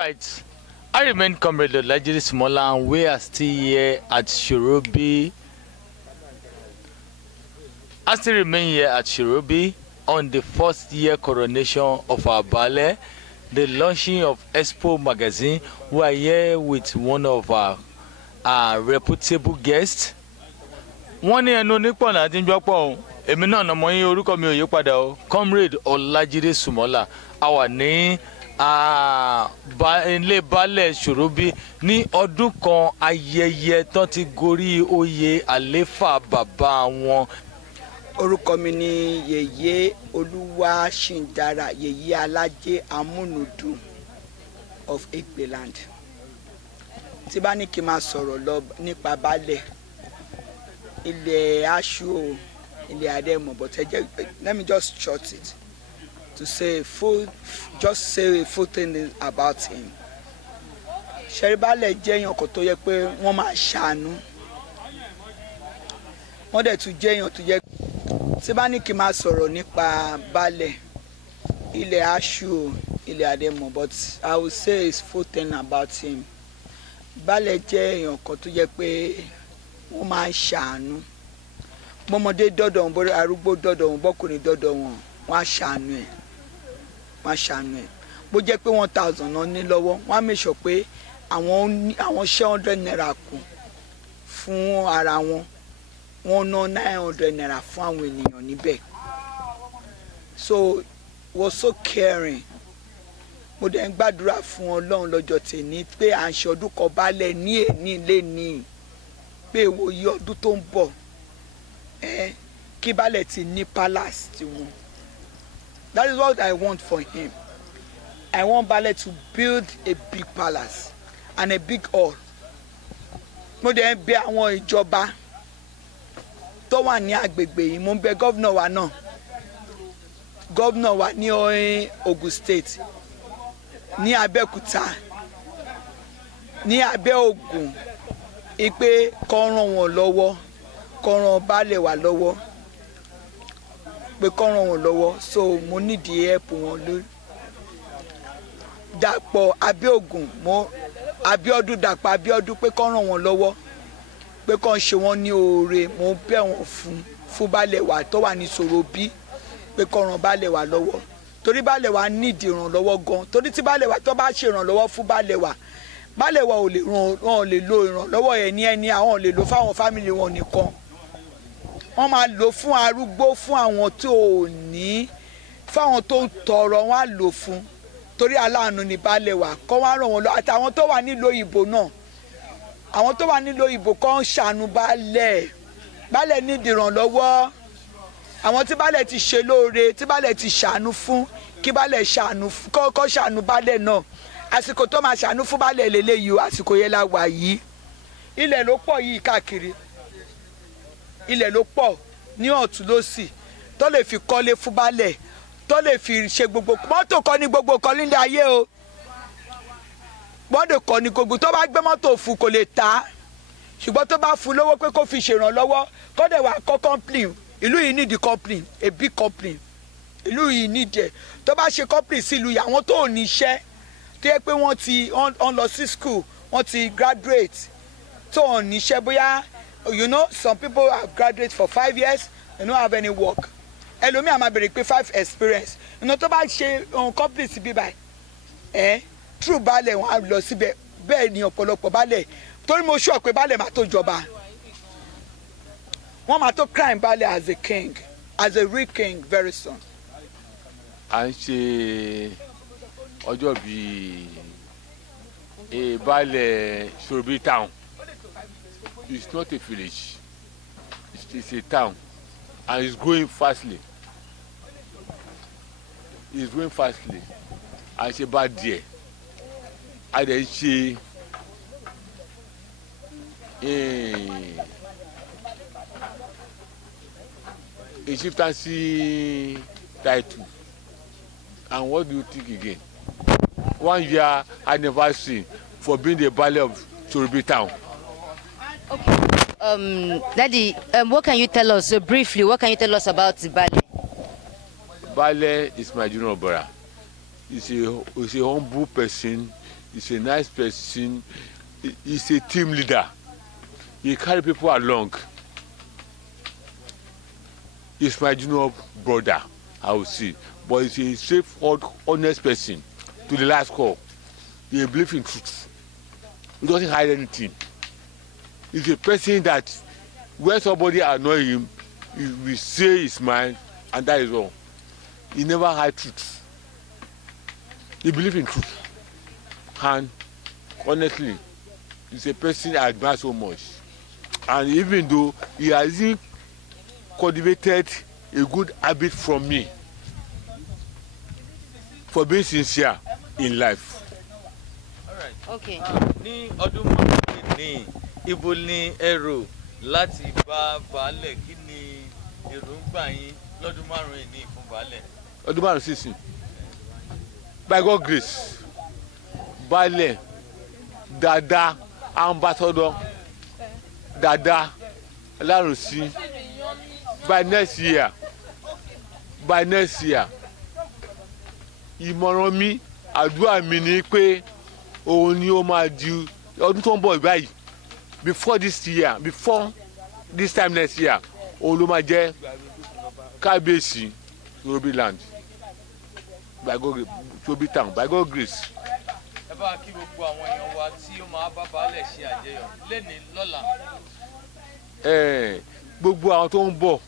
Right. I remain Comrade Olajide Sumola, and we are still here at Sorobi. I still remain here at Sorobi on the first year coronation of our Baale, the launching of Expo magazine. We are here with one of our reputable guests. Wọ́n ní ẹnu nípọ̀ náà ti ń jọ́pọ̀ o. Èmi náà nà mọ́ yín orúkọ mi ò yí padà o. Comrade Olajide Sumola. A wà ní ilé Baale Sorobi ní ọdún kan ayẹyẹ tán ti gorí oyè àléfà bàbá wọn. Orúkọ mi ni Yèyé Olúwaṣìndára Yèyé Alájé Amúnúdùn of Igbein. Tí bá ní kí n máa sọ̀rọ̀ lọ nípa Baale ilẹ̀ aṣọ ilẹ̀ adẹ́mọ̀, but let me just short it to say a full thing about him. Ṣẹ̀rí Baale jẹ́ èèyàn kan tó yẹ pé wọ́n máa ṣàánú. Wọ́n dẹ̀ tún jẹ́ èèyàn tó yẹ tí bá ní kí n máa sọ̀rọ̀ nípa Baale ilẹ̀ aṣọ ilẹ̀ adẹ́mọ̀, but I will say a full thing about him. Baale jẹ́ èèyàn kan tó yẹ pé wọ́n máa ń ṣàánú. Bọ́mọdé dọ́dọ̀ wọn, bórí arúgbó dọ́dọ̀ wọn, bọ́kùnrin dọ́dọ̀ wọn, wọ́n á ṣàánú ẹ̀. Wọ́n á ṣàánú ẹ̀. Bó jẹ́ pé 1,000 náà ní lọ́wọ́, wọ́n á make sure pé àwọn ṣẹ́ 100 naira kù fún ara wọn. Wọ́n ná 900 naira fún àwọn ènìyàn níbẹ̀. So was so caring. Mo dẹ̀ ń gbàdúrà fún Ọlọ́run lọ́jọ́ tèmi pé à ń ṣe ọdún kan Baale ní èní lé ní pé ìwòye ọdún tó ń bọ̀ kí Baale ti ní palace tiwọn. That is what I want for him. I want Baale to build a big palace and a big hall. Mo dẹ̀ ń bẹ̀ àwọn ìjọba tó wà ní agbègbè yìí, mo ń bẹ̀ gọ́vnà wa náà, gọ́vnà wa ní Ogun State, ní Abẹ́òkúta, ní Abẹ́ògùn, ipe kó ràn wọ́n lọ́wọ́, kó ràn Baale wa lọ́wọ́, pé kó ràn wọ́n lọ́wọ́. So mo need help wọn lórí. Dàpọ̀ Abẹ́ògùn, Abíọ́dún Dàpọ̀ Abíọ́dún, pé kó ràn wọ́n lọ́wọ́, pé kó ṣe wọ́n ní oore. Mo bẹ̀ wọ́n fún Baale wa tó wà ní Sorobi, pé kó ràn Baale wa lọ́wọ́. Torí Baale wa need ìrànlọ́wọ́ gan. Torí tí Baale wa tó bá ṣe ìrànlọ́wọ́ fún Baale wa ò lè lo ìrànlọ́wọ́ yẹn ní ẹni, àwọn ò lè lo fáwọn fámìlì wọn nìkan. Wọ́n máa lò fún arúgbó, fún àwọn tó ní, fáwọn tó ń tọrọ, wọ́n á lò fún. Torí aláàánú ni Baale wa, kó wá ràn wọ́n lọ. Àtàwọn tó wà nílò ìbò náà, àwọn tó wà nílò ìbò kó ń ṣàánú Baale. Baale ní ìrànlọ́wọ́. Àwọn tí Baale ti ṣe lóore, tí Baale ti ṣàánú fún, kí Baale ṣàánú, kó ṣàánú Baale náà. Àsìkò tó máa ṣàánú fún Baale lélẹ́yìí o, àsìkò yẹn la wà yìí. Ilẹ̀ ló pọ̀ yìí káàkiri. Ilẹ̀ ló pọ̀ ní ọ̀tún lósì tó lè fi kọ́lé fún Baale, tó lè fi ṣe gbogbo mọ́tò kọ́ ní gbogbo kọ́ nílé ayé o. Mọ́tò kọ́ ní gbogbo, tó bá gbé mọ́tò fún kò lè ta. Ṣùgbọ́n tó bá fún lówó pé kó fi ṣèrànlọ́wọ́, kó dẹ̀ wá kọ́ company. Ìlú yìí need the company, a big company. Ìlú yìí need ẹ̀. Tó bá ṣe company sí ìlú yìí, àwọn tó ò ní iṣẹ́, tó yẹ pé wọ́n lọ sí school, wọ́n ti graduate, tó ò ní iṣẹ́, bóyá some people have graduated for 5 years, they don't have any work. Ẹlòmíì á máa bèrè pé 5 experience. Tó bá ṣe company sí bíbá through Baale wọn á lọ síbẹ̀. Bẹ́ẹ̀ ni ọ̀pọ̀lọpọ̀ Baale, torí mo sure pé Baale máa tó jọba. Wọ́n máa tó crown Baale as a king, as a real king very soon. À ń ṣe ọjọ́ bíi Baale Sorobi town. It's not a village, it's a town, and it's growing fastly. It's growing fastly. À ń ṣe bá díẹ̀, a dẹ̀ ń ṣe a chieftaincy title. And what do you think again? 1 year anniversary for being the Baale of Sorobi town. Okay. Daddy, what can you tell us briefly? What can you tell us about Baale? Baale is my junior brother. He's a humble person. He's a nice person. He's a team leader. He carry people along. He's my junior brother, I would say. But he's a straightforward, honest person to the last call. He believes in truth. He doesn't hide anything. He's a person that when somebody annoys him, he will say his mind, and that is all. He never hide truth. He believes in truth. And honestly, he's a person I admire so much. And even though he hasn't cultivated a good habit from me for being sincere in life. All right. Okay. Ní ọdún márùn-ún ní ibo ní èrò láti bá Baale, kí ni èròǹgbà yín lọ́dún márùn-ún ní fún Baale? Ọdún márùn-ún sísìn. By God's grace, Baale, Dada, Ambassador, Dada, Larunsi, by next year, ìmọ̀ràn mi, àdúrà mi ni pé òun ni ó máa di ọdún tó ń bọ̀ báyìí, before this time next year, òun ló máa jẹ́ kábíyèsí Sorobi land, by God, Sorobi town, by God grace. Ẹ bá kí gbogbo àwọn èèyàn wa tí ó máa bá Baale ṣe àjọyọ̀ lénìí lọ́la. Gbogbo àwọn tó ń bọ̀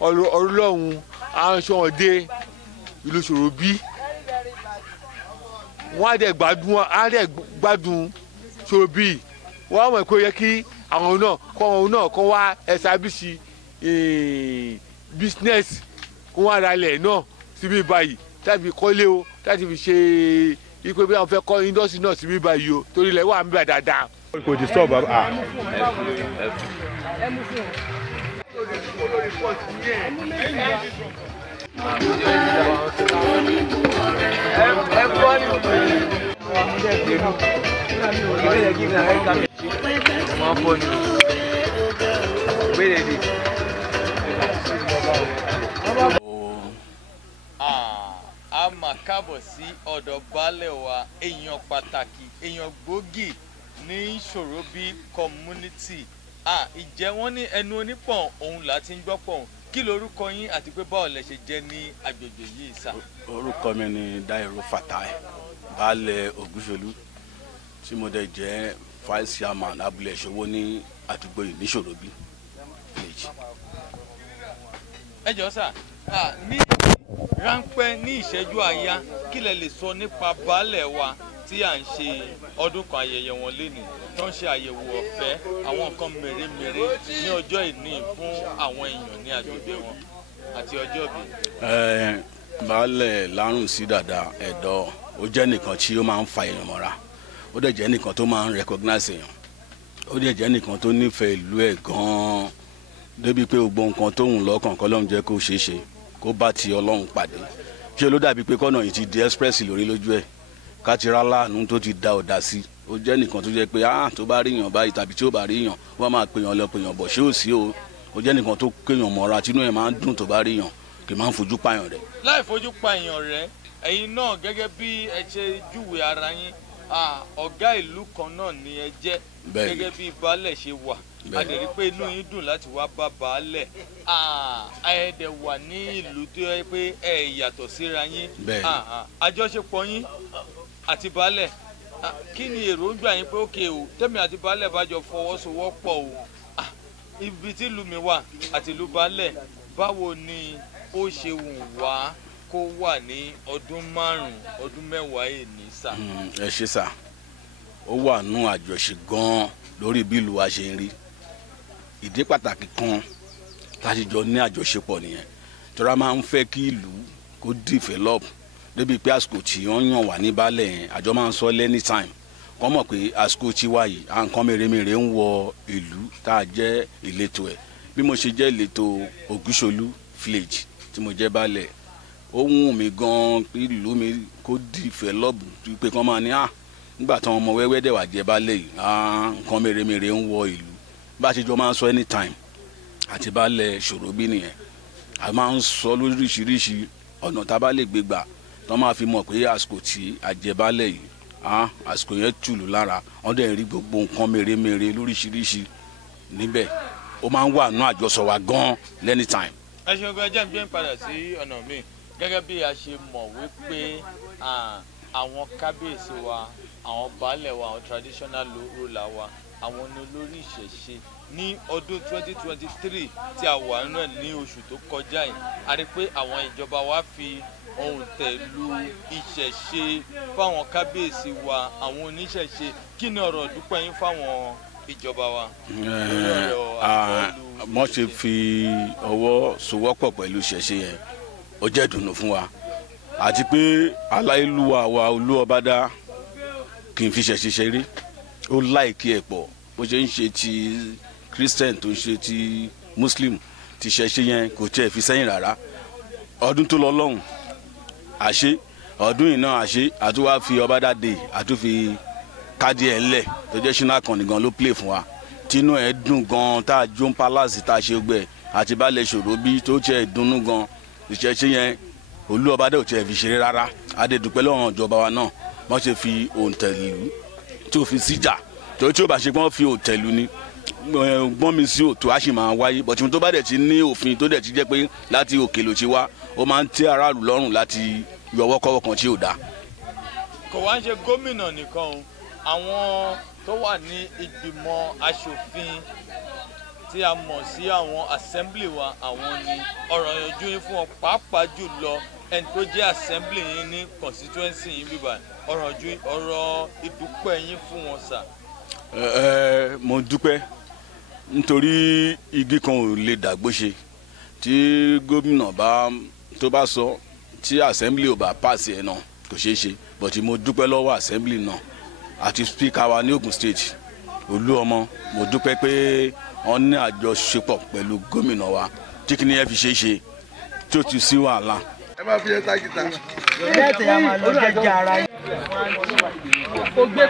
Ọlọ́run aṣọ ọdẹ ìlú Sorobi, wọ́n á dẹ̀ gbádùn Sorobi, wọ́n á mọ̀ pé ó yẹ kí àwọn náà kọ́ wá establish business, kó wá ralẹ̀ náà síbí báyìí láti fi kọ́lé o, láti fi ṣe ipò bí wọ́n fẹ́ kọ́ industry náà síbí báyìí o, torí ilẹ̀ wà ń bẹ dáadáa. Kò ti stop bàbá. A máa kábọ̀ sí ọ̀dọ̀ Baale wa, èèyàn pàtàkì, èèyàn gbòógì ní Sorobi community. Ìjẹ́ wọ́n ní ẹnu onípọ̀n òun là ti ń gbọ́ pọ̀n. Kí lorúkọ yín àti pé báwo lẹ ṣe jẹ́ ní agbègbè yìí sà? Orúkọ mi ni Dairo Fatai, Baale Ògúnṣolú, tí mo dẹ̀ jẹ́ vice chairman abúlé ìṣòwò ní àdúgbò yìí ní Sorobi village. Ẹ jọ̀ọ́ sà, ní ráńpẹ́ ní ìṣẹ́jú àáyá, kí lẹ lè sọ nípa Baale wa tí à ń ṣe ọdún kan ayẹyẹ wọn lénìí, tó ń ṣe àyẹ̀wò ọ̀fẹ́ àwọn nǹkan mèremère ní ọjọ́ ìní fún àwọn èèyàn ní agbègbè wọn àti ọjọ́ bí? Baale Larunsi Dada ẹ̀dọ́, ó jẹ́ nìkan tí ó máa ń fa èèyàn mọ́ra, ó dẹ̀ jẹ́ nìkan tó máa ń recognize èèyàn, ó dẹ̀ jẹ́ nìkan tó nífẹ̀ẹ́ ìlú ẹ̀ gan-an, débi pé gbogbo nǹkan tóun lọ́kàn k'Ọlọ́run jẹ́ kó ṣeé ṣe, kó bá ti Ọlọ́run pàdé. Ṣé ló dàbí pé kọ́nà yìí ti di express lórí lójú ẹ̀, ká ti rá láàánú tó ti da ọ̀dà sí. Ó jẹ́ nìkan tó jẹ́ pé tó bá ríyàn báyìí tàbí tí ó bá ríyàn wọ́n máa pèyàn lọ pèyàn bọ̀, ṣé ò sí o. Ó jẹ́ nìkan tó kéèyàn mọ́ra, tínú ẹ̀ máa ń dùn tó bá ríyàn, kì í máa ń fojú pààyàn rẹ̀. Láì fojú pààyàn rẹ̀, ẹ̀yin náà gẹ́gẹ́ bí ẹ ṣe júwe ara yín, ọ̀gá ìlú kan náà ni ẹ jẹ́ gẹ́gẹ́ bí Baale ṣe wà. A dẹ̀ rí pé inú yín dùn láti wá bá Baale. Ẹ dẹ̀ wà ní ìlú tó yẹ pé ẹ yàtọ̀ síra yín. Àjọṣepọ̀ yín àti Baale, kí ni èròǹgbà yín pé ókè o, tẹ́mi àti Baale bá jọ fọwọ́sowọ́pọ̀ o, ibi tí ìlú mi wà àti ìlú Baale, báwo ni ó ṣe wù wá kó wà ní ọdún márùn-ún ọdún mẹ́wàá èní sà? Ẹ ṣe sà, ó wà nú àjọṣe gan-an lórí bí ìlú wa ṣe ń rí. Ìdí pàtàkì kan láti jọ ní àjọṣepọ̀ nìyẹn, tọ́ra máa ń fẹ́ kí ìlú kó develop débi pé àsìkò tí wọ́n yàn wá ní Baale yẹn, àjọ máa ń sọ anytime kọ́ mọ̀ pé àsìkò tí wá yìí nǹkan mèremère ń wọ ìlú tá a jẹ́ ìletò ẹ̀. Bí mo ṣe jẹ́ ìletò Ògúnṣolú village tí mo jẹ́ Baale, ó wù mí gan-an pé ìlú mi kó develop pé kán máa ní nígbà tí àwọn ọmọ wẹ́wẹ́ dẹ̀ wà jẹ́ Baale yìí nǹkan mèremère ń wọ ìlú. Bá a ṣe jọ máa ń sọ anytime àti Baale Sorobi nìyẹn, a máa ń sọ lóríṣiríṣi ọ̀nà tá a bá lè gbé gbà tó máa fi mọ̀ pé àsìkò tí a jẹ́ Baale yìí àsìkò yẹn tùlù lára wọ́n dẹ̀ rí gbogbo nǹkan mèremère lóríṣiríṣi níbẹ̀ ó máa ń wà nínú àjọsọ wa gan lẹ́ni time. ẹ ṣeun gan jẹ́ ń gbé padà sí ọ̀nà mi gẹ́gẹ́ bí a ṣe mọ̀ wípé àwọn kábíyèsí wa àwọn baálẹ̀ wa àwọn traditional ruler wa àwọn ní olórí ìṣẹ̀ṣe ní ọdún 2023 tí a wà nínú ẹ̀ ní oṣù tó kọjá yìí a rí pé àwọn ìjọba wa fi ohùn tẹ̀lú ìṣẹ̀ṣe fáwọn kábíyèsí wa àwọn oníṣẹ̀ṣe kí ni ọ̀rọ̀ dúpẹ́ yín fáwọn ìjọba wa. wọ́n ṣe fi ọwọ́ sowọ́pọ̀ pẹ̀lú ìṣẹ̀ṣe yẹn ó jẹ́ ìdùnnú fún wa àti pé aláìlúwa wa Olúọbádá kì í fi ṣẹ̀ṣe ṣeré ó láìkí ẹ̀ pọ̀ bó ṣe ń ṣe ti Christian tó ń ṣe ti Muslim ti ṣẹ̀ṣe yẹn kò tiẹ̀ fi sẹ́yìn rárá ọdún tó lọ lọ́hùn àṣe ọdún yìí náà àṣe àtúwá fi Ọbádá Day àtúfi káàdì ẹ̀ ńlẹ̀ tó jẹ́ ṣínà kan nìkan ló play fún wa tínú ẹ̀ dùn gan tá a jó ń palace tá a ṣe gbẹ àti Baale Sorobi tó tiẹ̀ dùnnú gan ìṣẹ̀ṣe yẹn Olúọbádá ò tiẹ̀ fi ṣeré rárá adédùpẹ́ lọ́wọ́n ìjọba wa náà wọ́n ṣe fi òǹtẹ̀lú tí ò fi síjà torí tí ó bá ṣe pọ́n fi òǹtẹ̀lú ni gbọ́n mi sí òtò á sì máa wáyé bọ̀tí tó bá dẹ̀ ti ní òfin tó dẹ̀ ti jẹ́ pé láti òkè ló ti wá ó máa ń tẹ́ aráàlú lọ́rùn láti yọwọ́ kọ́wọ́ kan tí ò dáa. kò wá ń ṣe gómìnà nìkan o àwọn tó wà ní ìgbìmọ̀ aṣòfin tí a mọ̀ sí àwọn assembly wa àwọn ni ọ̀rọ̀ yanjú yín fún wọn pàápàá jùlọ ẹni tó jẹ́ assembly yín ní constituency yín bíbá ọ̀rọ̀ ìdúpẹ́ yín fún wọn sà. mo dúpẹ́ nítorí igi kan ò lè dàgbò ṣe tí gómìnà tó bá sọ tí assembly ò bá pass ẹ̀ náà kò ṣeé ṣe but mo dúpẹ́ lọ́wọ́ assembly náà àti speaker wa ní Ogun State Olúọmọ mo dúpẹ́ pé wọ́n ní àjọṣepọ̀ pẹ̀lú gómìnà wa tí kìíní ẹ fi ṣeé ṣe tí ó ti sí wàhálà. ẹ máa fi ẹ ta gìtá. ilé ẹ̀tẹ̀ yà máa lọ jẹ́jẹ́ ara yín. kò gbé.